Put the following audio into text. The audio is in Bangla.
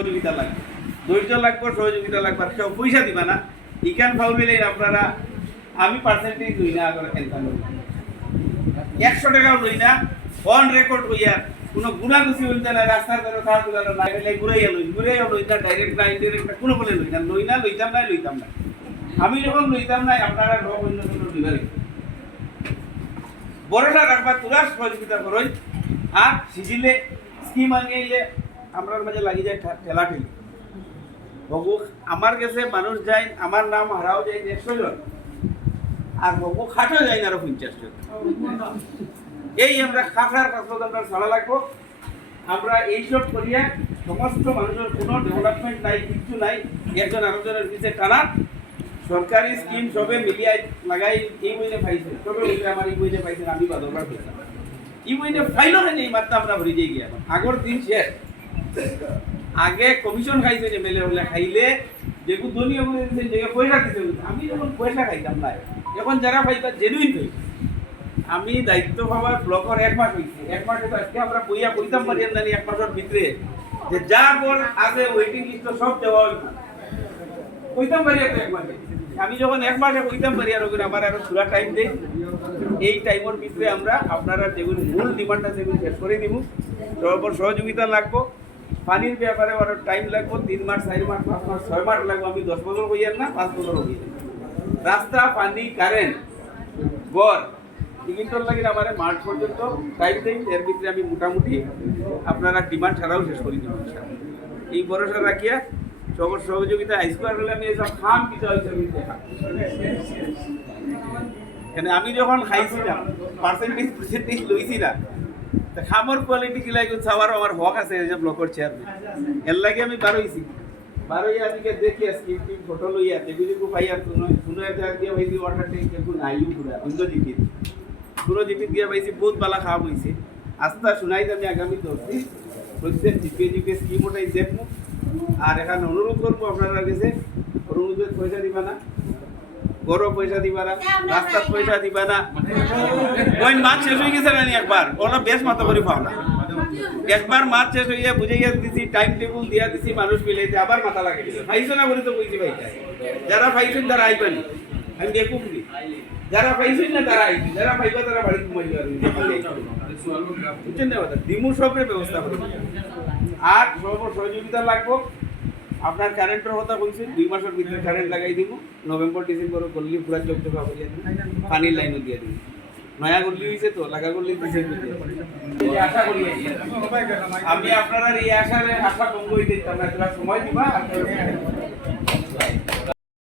সহযোগিতা লাগবে। ধৈর্য লাগবে, সহযোগিতা লাগবে, আর কেউ পয়সা দিবা না। ইকান ফাউলিলে আপনারা, আমি পার্সেন্টেজ লই না আগর এনকাম একশো টাকাও লই না অন রেকর্ড হইয়া কোনো গুণাগুছি হইতে না, রাস্তার দ্বারা সার দিলানো না এলে ঘুরাইয়া লই ঘুরাইয়া লই না ডাইরেক্ট না ইনডিরেক্ট না কোনো বলে লই না লই না, লইতাম না লইতাম না। আমি যখন লইতাম না, আপনারা রোগ অন্য কোনো দিবার বড়টা রাখবা, তোরা সহযোগিতা করই। আর সিজিলে, স্কিম আনিয়ে আমরা মাঝে লাগি যায় ঠা- ঠেলা ঠেলি হবু আমার কাছে মানুষ যায়, আমার নাম হারাও যায় দেড়শো জন। আর হবু খাটো যায় না আরও পঞ্চাশ জন। এই আমরা খাটার কাজত আমরা ছাড়া লাগবো। আমরা এইসব করিয়া সমস্ত মানুষের কোনো ডেভেলপমেন্ট নাই, কিচ্ছু নাই। একজন আরেকজনের পিছিয়ে টানা। সরকারি স্কিম সবে মিলিয়ে লাগাই, এই বইনে পাইছে। সবে বইলে আমার এই বইনে পাইছে, আমি বাদরবার এই বইনে ফাইলও হয়নি, এই মাত্রা আমরা ভরে যাই গিয়া আগর দিন শেষ। আগে কমিশন খাইছে যে মেলে হলে খাইলে বলে দিচ্ছে যে পয়সা দিতে। আমি যখন পয়সা খাইতাম না এখন যারা পাইতা জেনুইন পাই আমি দায়িত্ব পাওয়ার ব্লকের এক মাস হয়েছে এক মাসে তো আজকে আমরা বইয়া কইতাম পারি না এক মাসের ভিতরে, যে যা বল আছে ওয়েটিং লিস্ট সব দেওয়া হইব। কইতাম পারি এক মাসে। আমি যখন এক মাসে কইতাম পারি আর ওগুলো আমার আরও পুরা টাইম দেই। এই টাইমের ভিতরে আমরা আপনারা যেগুলো মূল ডিমান্ড আছে সেগুলো শেষ করে দিব সহযোগিতা লাগবো। পানির ব্যাপারে আরও টাইম লাগবো, তিন মাস, চার মাস, পাঁচ মাস, ছয় মাস লাগবো, আমি দশ বছর হইয়ার না, পাঁচ বছর হই রাস্তা, পানি কারেন্ট গড় টিকিটর লাগে আমার মার্চ পর্যন্ত টাইম দেই, এর ভিতরে আমি মোটামুটি আপনারা ডিমান্ড ছাড়াও শেষ করে দিব এই ভরসা রাখিয়া সবার সহযোগিতা আইসবার হলে আমি এসব খাম কিছু আমি যখন খাইছিলাম পার্সেন্টেজ পার্সেন্টেজ লইছি না তা খামর কোয়ালিটি লাগে চাওয়ার আমার হক আছে, এই যে ব্লকের চেয়ারম্যান এর লাগে আমি বারোইছি। বারোই আমি কে দেখি আজকে কি ফটো লইয়া দেখি দেখু পাই আর শুনো শুনো একটা দিয়ে ভাইছি ওয়াটার ট্যাঙ্ক দেখু নাইও পুরা বুঝলো জিপিত পুরো জিপিত দিয়ে পাইছি, বহুত বালা খাওয়া আস্তা শুনাই আমি আগামী দশটি প্রত্যেক জিপে জিপে স্কিম ওটাই দেখব। আর এখানে অনুরোধ করব আপনারা কাছে, অনুরোধের পয়সা দিবা না। বড় পয়সা দিবা না রাস্তার পয়সা দিবা না। ওই মাছ শেষ হয়ে গেছে না একবার। ওরা বেশ মাথা করে পাও না। একবার মাছ শেষ হইয়া বুঝাইয়া দিছি টাইম টেবিল দিয়া দিছি মানুষ মিলাইতে আবার মাথা লাগে। পাইছো না বলে তো বুঝি পাই যারা পাইছেন তারা আইবানি। আমি দেখুন কি? যারা পাইছেন না তারা আইবি যারা পাইবা তারা বাড়ি ঘুমাই বুঝছেন না দিমু সবের ব্যবস্থা করে আর সর্ব সহযোগিতা লাগবো। আপনার কারেন্টের কথা বলছি, দুই মাসের ভিতরে কারেন্ট লাগাই দিব নভেম্বর ডিসেম্বর গল্লি পুরা চকচকা হয়ে যাবে পানির লাইনও দিয়ে দিব। নয়া গল্লি হয়েছে তো লাগা গল্লি আশা করি আমি আপনারা এই আশারে আশা কম হইতে দিতাম না সময় দিবা?